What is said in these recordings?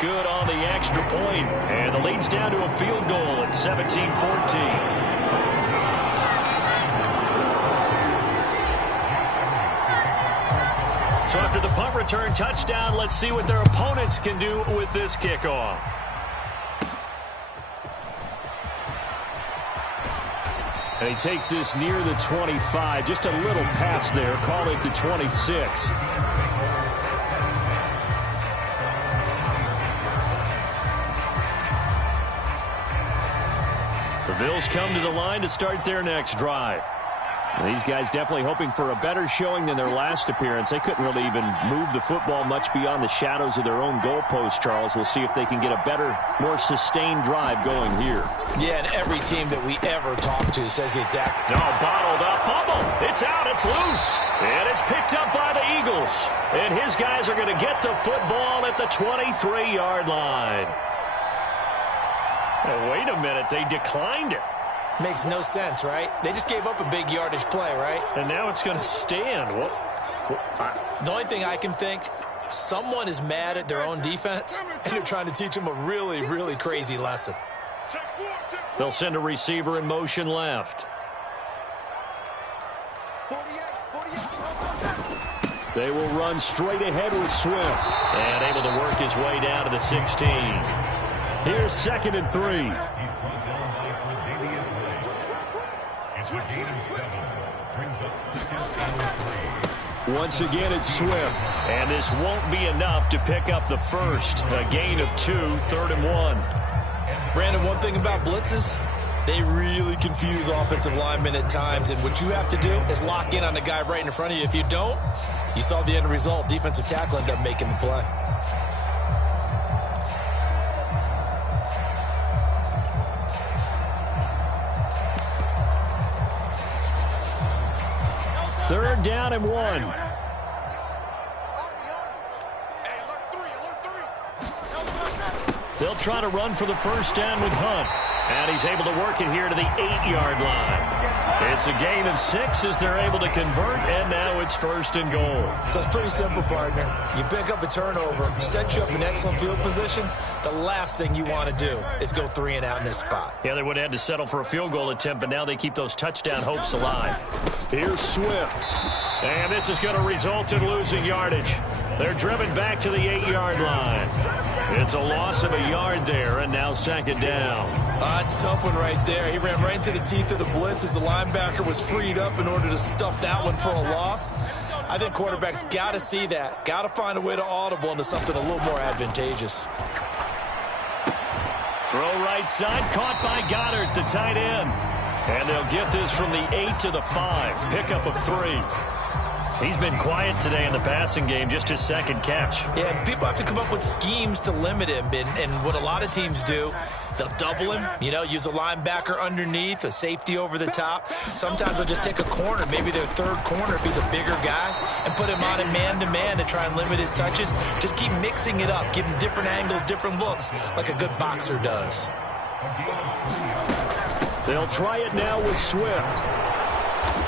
good on the extra point. And the lead's down to a field goal at 17-14. So after the punt return touchdown, let's see what their opponents can do with this kickoff. And he takes this near the 25. Just a little pass there. Call it the 26. The Bills come to the line to start their next drive. These guys definitely hoping for a better showing than their last appearance. They couldn't really even move the football much beyond the shadows of their own goalpost, Charles. We'll see if they can get a better, more sustained drive going here. Yeah, and every team that we ever talk to says the exact... No, bottled up, fumble. It's out, it's loose. And it's picked up by the Eagles. And his guys are going to get the football at the 23-yard line. Oh, wait a minute, they declined it. Makes no sense, right? They just gave up a big yardage play, right? And now it's going to stand. The only thing I can think, someone is mad at their own defense, and they're trying to teach them a really, really crazy lesson. They'll send a receiver in motion left. They will run straight ahead with Swift. And able to work his way down to the 16. Here's 2nd and 3. Once again, it's Swift. And this won't be enough to pick up the first. A gain of 2, 3rd and 1. Brandon, one thing about blitzes, they really confuse offensive linemen at times. And what you have to do is lock in on the guy right in front of you. If you don't, you saw the end result. Defensive tackle ended up making the play. Third down and 1. They'll try to run for the first down with Hunt. And he's able to work it here to the 8-yard line. It's a gain of 6 as they're able to convert, and now it's 1st and goal. So it's pretty simple, partner. You pick up a turnover, set you up in excellent field position. The last thing you want to do is go 3 and out in this spot. Yeah, they would have had to settle for a field goal attempt, but now they keep those touchdown hopes alive. Here's Swift. And this is going to result in losing yardage. They're driven back to the 8-yard line. It's a loss of a yard there, and now 2nd down. It's a tough one right there. He ran right into the teeth of the blitz as the linebacker was freed up in order to stuff that one for a loss. I think quarterbacks got to see that. Got to find a way to audible into something a little more advantageous. Throw right side, caught by Goddard, the tight end. And they'll get this from the 8 to the 5. Pickup of 3. He's been quiet today in the passing game, just his 2nd catch. Yeah, and people have to come up with schemes to limit him. And what a lot of teams do, they'll double him, use a linebacker underneath, a safety over the top. Sometimes they'll just take a corner, maybe their 3rd corner if he's a bigger guy, and put him on a man-to-man to try and limit his touches. Just keep mixing it up, give him different angles, different looks, like a good boxer does. They'll try it now with Swift.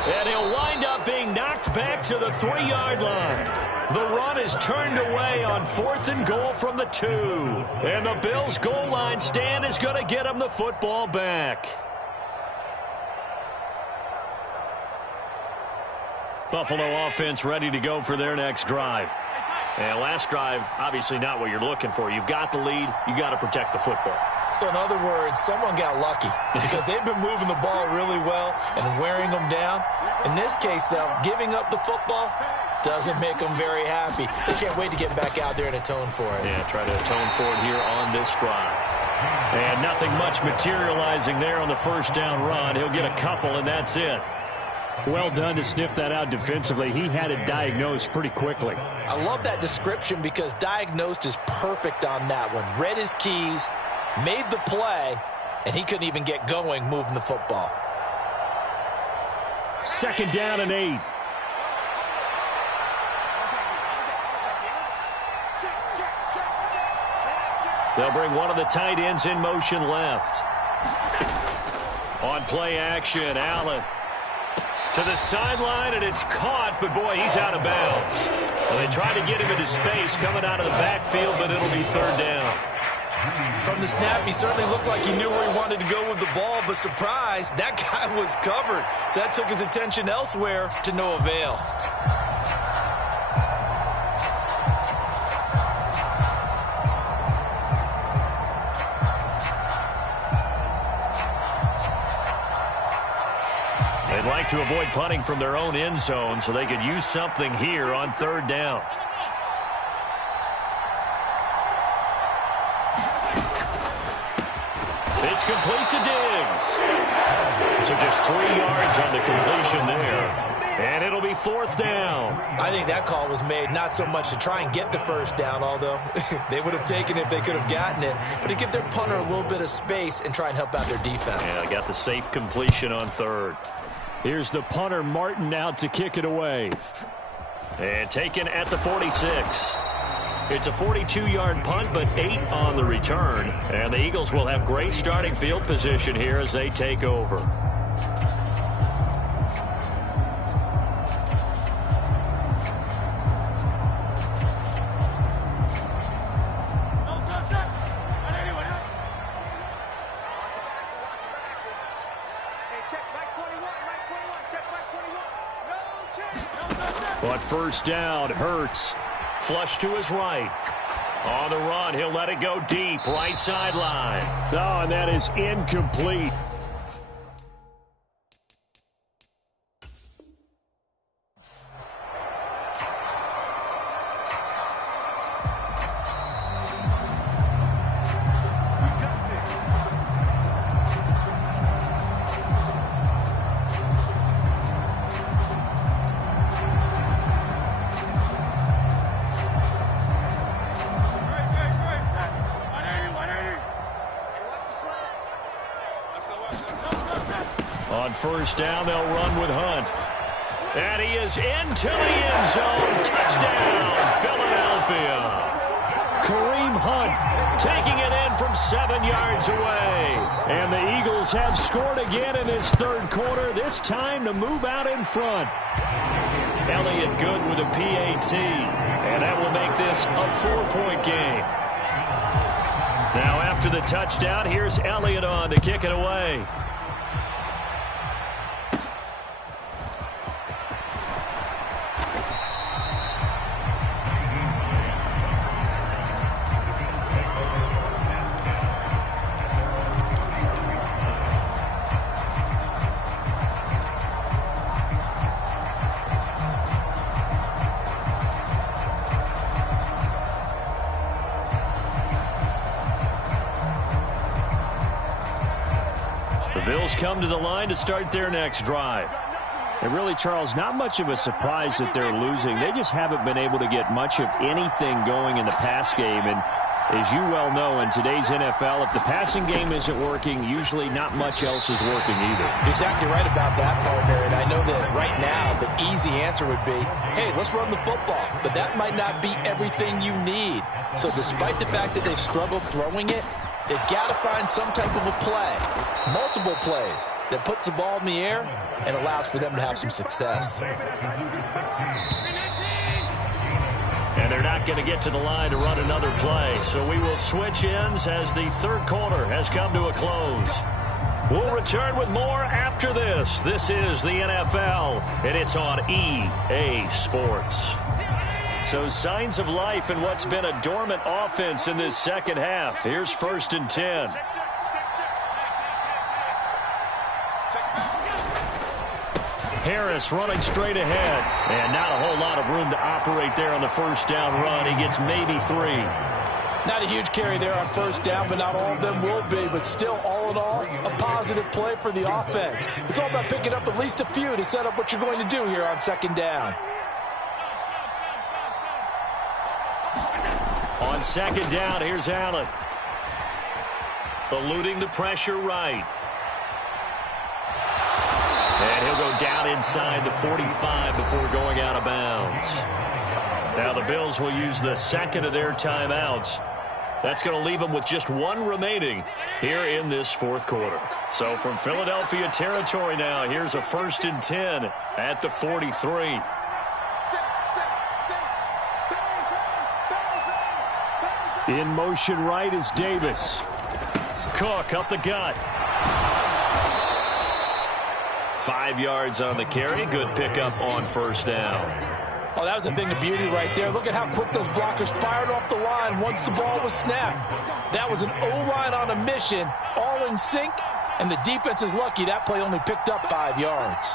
And he'll wind up being knocked back to the 3-yard line. The run is turned away on 4th and goal from the 2. And the Bills' goal line stand is going to get him the football back. Buffalo offense ready to go for their next drive. And last drive, obviously not what you're looking for. You've got the lead. You got to protect the football. So in other words, someone got lucky because they've been moving the ball really well and wearing them down. In this case, though, giving up the football doesn't make them very happy. They can't wait to get back out there and atone for it. Yeah, try to atone for it here on this drive. And nothing much materializing there on the first down run. He'll get a couple, and that's it. Well done to sniff that out defensively. He had it diagnosed pretty quickly. I love that description because diagnosed is perfect on that one. Read his keys, made the play, and he couldn't even get going moving the football. 2nd down and 8. They'll bring one of the tight ends in motion left. On play action, Allen to the sideline, and it's caught, but boy, he's out of bounds. Well, they tried to get him into space coming out of the backfield, but it'll be third down. From the snap, he certainly looked like he knew where he wanted to go with the ball, but surprise, that guy was covered. So that took his attention elsewhere to no avail. They'd like to avoid punting from their own end zone so they could use something here on third down. It's complete to Diggs. So just 3 yards on the completion there. And it'll be fourth down. I think that call was made not so much to try and get the first down, although they would have taken it if they could have gotten it, but to give their punter a little bit of space and try and help out their defense. Yeah, got the safe completion on third. Here's the punter, Martin, out to kick it away. And taken at the 46. It's a 42-yard punt, but 8 on the return. And the Eagles will have great starting field position here as they take over. But first down, Hurts. Flush to his right. On the run, he'll let it go deep. Right sideline. Oh, and that is incomplete. On first down, they'll run with Hunt. And he is into the end zone. Touchdown, Philadelphia. Kareem Hunt taking it in from 7 yards away. And the Eagles have scored again in this third quarter, this time to move out in front. Elliott good with a PAT. And that will make this a 4-point game. Now after the touchdown, here's Elliott on to kick it away. Bills come to the line to start their next drive. And really, Charles, not much of a surprise that they're losing. They just haven't been able to get much of anything going in the pass game. And as you well know, in today's NFL, if the passing game isn't working, usually not much else is working either. Exactly right about that, partner. And I know that right now the easy answer would be, hey, let's run the football. But that might not be everything you need. So despite the fact that they've struggled throwing it, they've got to find some type of a play, multiple plays, that puts the ball in the air and allows for them to have some success. And they're not going to get to the line to run another play. So we will switch ends as the third quarter has come to a close. We'll return with more after this. This is the NFL, and it's on EA Sports. So signs of life in what's been a dormant offense in this second half. Here's 1st and 10. Harris running straight ahead. And not a whole lot of room to operate there on the first down run. He gets maybe 3. Not a huge carry there on first down, but not all of them will be. But still, all in all, a positive play for the offense. It's all about picking up at least a few to set up what you're going to do here on second down. On second down, here's Allen. Eluding the pressure right. And he'll go down inside the 45 before going out of bounds. Now the Bills will use the second of their timeouts. That's going to leave them with just 1 remaining here in this fourth quarter. So from Philadelphia territory now, here's a 1st and 10 at the 43. In motion right is Davis. Cook up the gut. 5 yards on the carry. Good pickup on first down. Oh, that was a thing of beauty right there. Look at how quick those blockers fired off the line once the ball was snapped. That was an O-line on a mission, all in sync, and the defense is lucky that play only picked up 5 yards.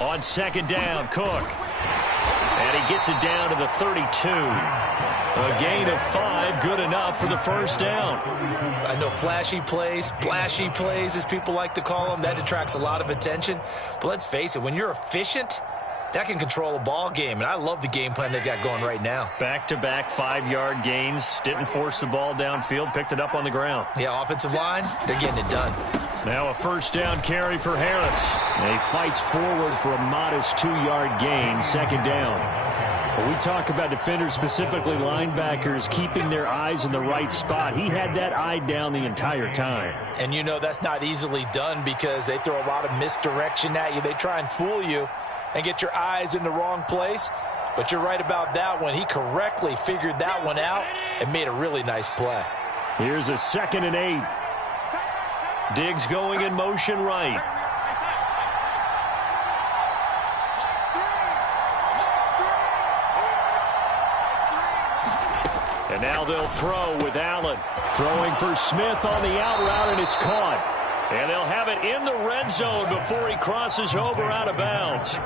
On second down, Cook. And he gets it down to the 32. A gain of 5, good enough for the first down. I know flashy plays, splashy plays, as people like to call them, that attracts a lot of attention. But let's face it, when you're efficient, that can control a ball game. And I love the game plan they've got going right now. Back-to-back 5-yard gains. Didn't force the ball downfield. Picked it up on the ground. Yeah, offensive line, they're getting it done. Now a first down carry for Harris. And he fights forward for a modest 2-yard gain. Second down. When we talk about defenders, specifically linebackers, keeping their eyes in the right spot, he had that eye down the entire time. And you know that's not easily done because they throw a lot of misdirection at you. They try and fool you and get your eyes in the wrong place. But you're right about that one. He correctly figured that one out and made a really nice play. Here's a 2nd and 8. Diggs going in motion right. And now they'll throw with Allen. Throwing for Smith on the out route, and it's caught. And they'll have it in the red zone before he crosses over out of bounds.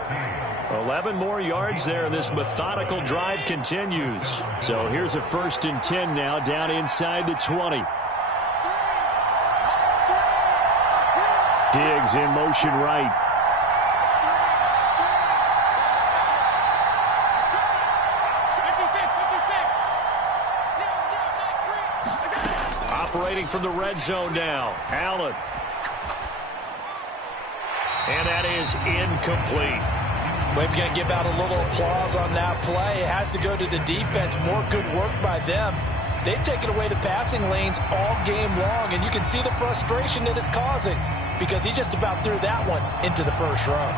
11 more yards there, and this methodical drive continues. So here's a 1st and 10 now, down inside the 20. Diggs in motion right. Operating from the red zone now. Allen. And that is incomplete. Well, if you're going to give out a little applause on that play, it has to go to the defense. More good work by them. They've taken away the passing lanes all game long, and you can see the frustration that it's causing because he just about threw that one into the first row.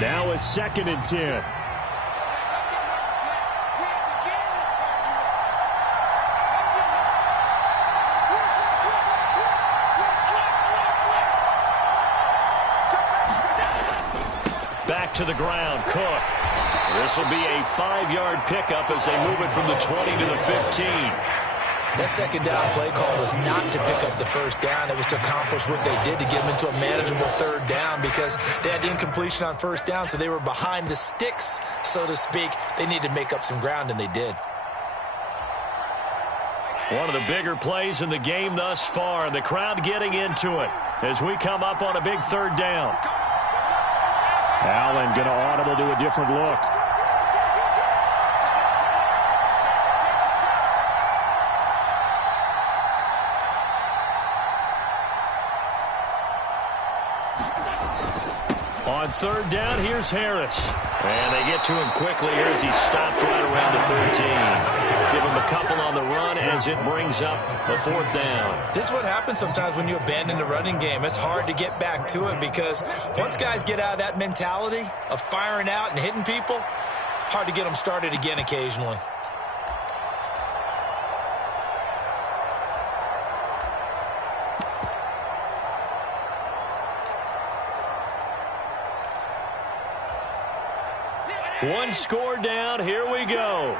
Now a 2nd and 10. Back to the ground, Cook. This will be a 5-yard pickup as they move it from the 20 to the 15. That second down play call was not to pick up the first down. It was to accomplish what they did to get them into a manageable 3rd down because they had incompletion on first down, so they were behind the sticks, so to speak. They needed to make up some ground, and they did. One of the bigger plays in the game thus far, and the crowd getting into it as we come up on a big 3rd down. Allen going to audible to a different look. On 3rd down, here's Harris. And they get to him quickly here as he stopped right around the 13. Give him a couple on the run as it brings up the 4th down. This is what happens sometimes when you abandon the running game. It's hard to get back to it because once guys get out of that mentality of firing out and hitting people, hard to get them started again occasionally. One score down. Here we go.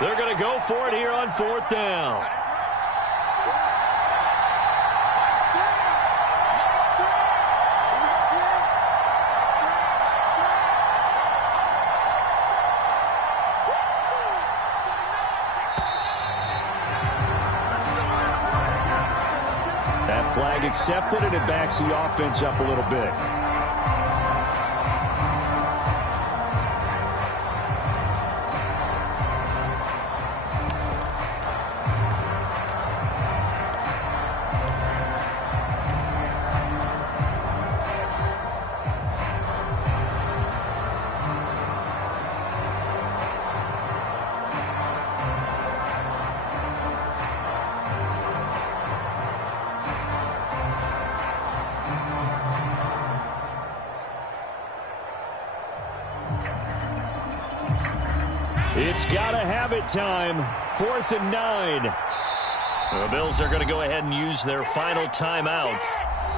They're going to go for it here on 4th down. That flag accepted, and it backs the offense up a little bit. got to have it time. 4th and 9. The Bills are going to go ahead and use their final timeout.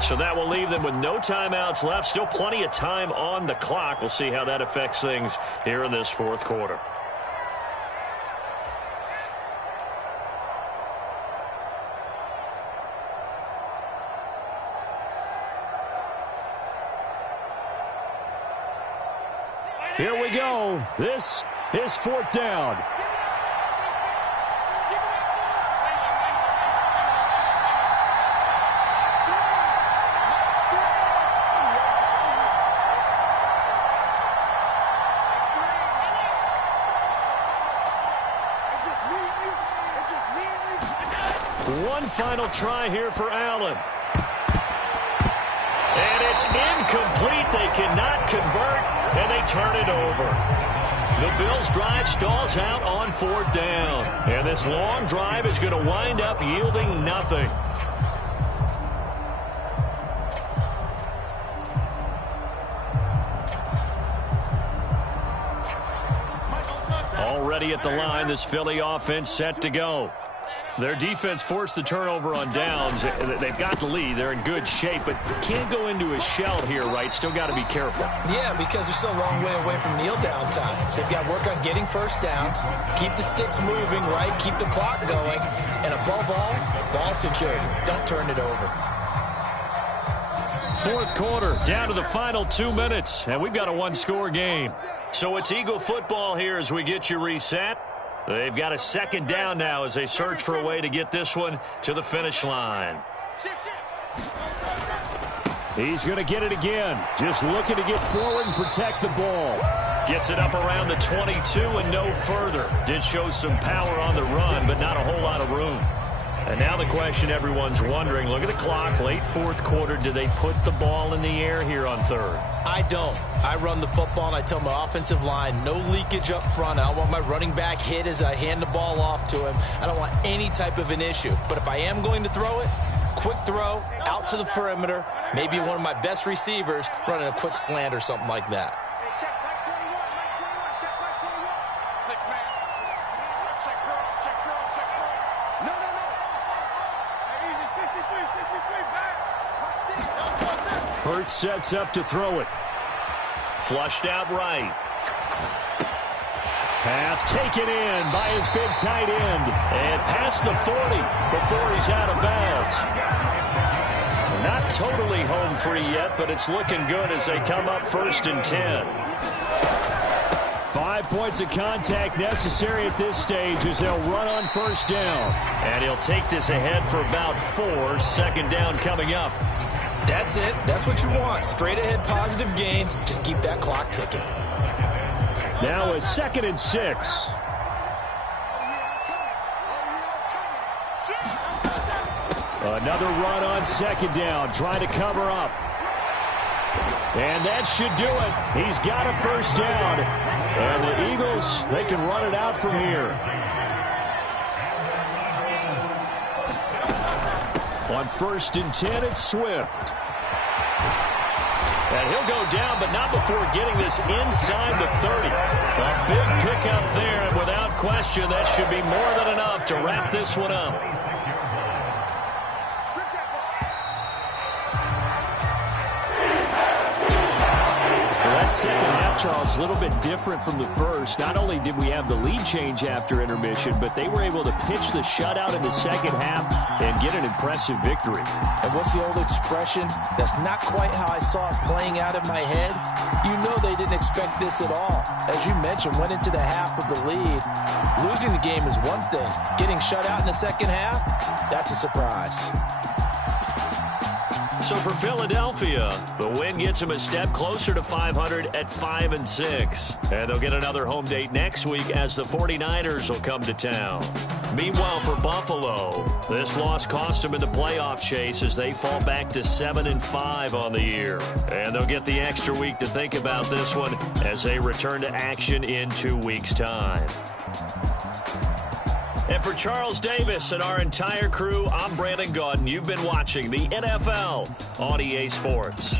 So that will leave them with no timeouts left. Still plenty of time on the clock. We'll see how that affects things here in this fourth quarter. Here we go. This is 4th down. One final try here for Allen. And it's incomplete. They cannot convert, and they turn it over. The Bills' drive stalls out on 4th down. And this long drive is going to wind up yielding nothing. Already at the line, this Philly offense set to go. Their defense forced the turnover on downs. They've got the lead. They're in good shape, but can't go into a shell here, right? Still got to be careful. Yeah, because they're still a long way away from kneel down times. They've got to work on getting first downs, keep the sticks moving, right? Keep the clock going, and above all, ball security. Don't turn it over. Fourth quarter, down to the final 2 minutes, and we've got a one-score game. So it's Eagle football here as we get you reset. They've got a second down now as they search for a way to get this one to the finish line. He's going to get it again. Just looking to get forward and protect the ball. Gets it up around the 22 and no further. Did show some power on the run, but not a whole lot of room. And now the question everyone's wondering, look at the clock, late fourth quarter. Do they put the ball in the air here on third? I don't. I run the football, and I tell my offensive line, no leakage up front. I don't want my running back hit as I hand the ball off to him. I don't want any type of an issue. But if I am going to throw it, quick throw, out to the perimeter, maybe one of my best receivers running a quick slant or something like that. Hurts sets up to throw it. Flushed out right. Pass taken in by his big tight end. And past the 40 before he's out of bounds. Not totally home free yet, but it's looking good as they come up 1st and 10. 5 points of contact necessary at this stage as they'll run on 1st down. And he'll take this ahead for about 4. 2nd down coming up. That's it. That's what you want. Straight ahead positive gain. Just keep that clock ticking. Now a 2nd and 6. Another run on 2nd down. Trying to cover up. And that should do it. He's got a 1st down. And the Eagles, they can run it out from here. On 1st and 10, it's Swift. And he'll go down, but not before getting this inside the 30. A big pickup there, and without question, that should be more than enough to wrap this one up. Second half, Charles, a little bit different from the first. Not only did we have the lead change after intermission, but they were able to pitch the shutout in the second half and get an impressive victory. And what's the old expression? That's not quite how I saw it playing out in my head. You know they didn't expect this at all. As you mentioned, went into the half with the lead. Losing the game is one thing. Getting shut out in the second half, that's a surprise. So for Philadelphia, the win gets them a step closer to 500 at 5-6. And they'll get another home date next week as the 49ers will come to town. Meanwhile, for Buffalo, this loss cost them in the playoff chase as they fall back to 7-5 on the year. And they'll get the extra week to think about this one as they return to action in 2 weeks' time. And for Charles Davis and our entire crew, I'm Brandon Gaudin. You've been watching the NFL on EA Sports.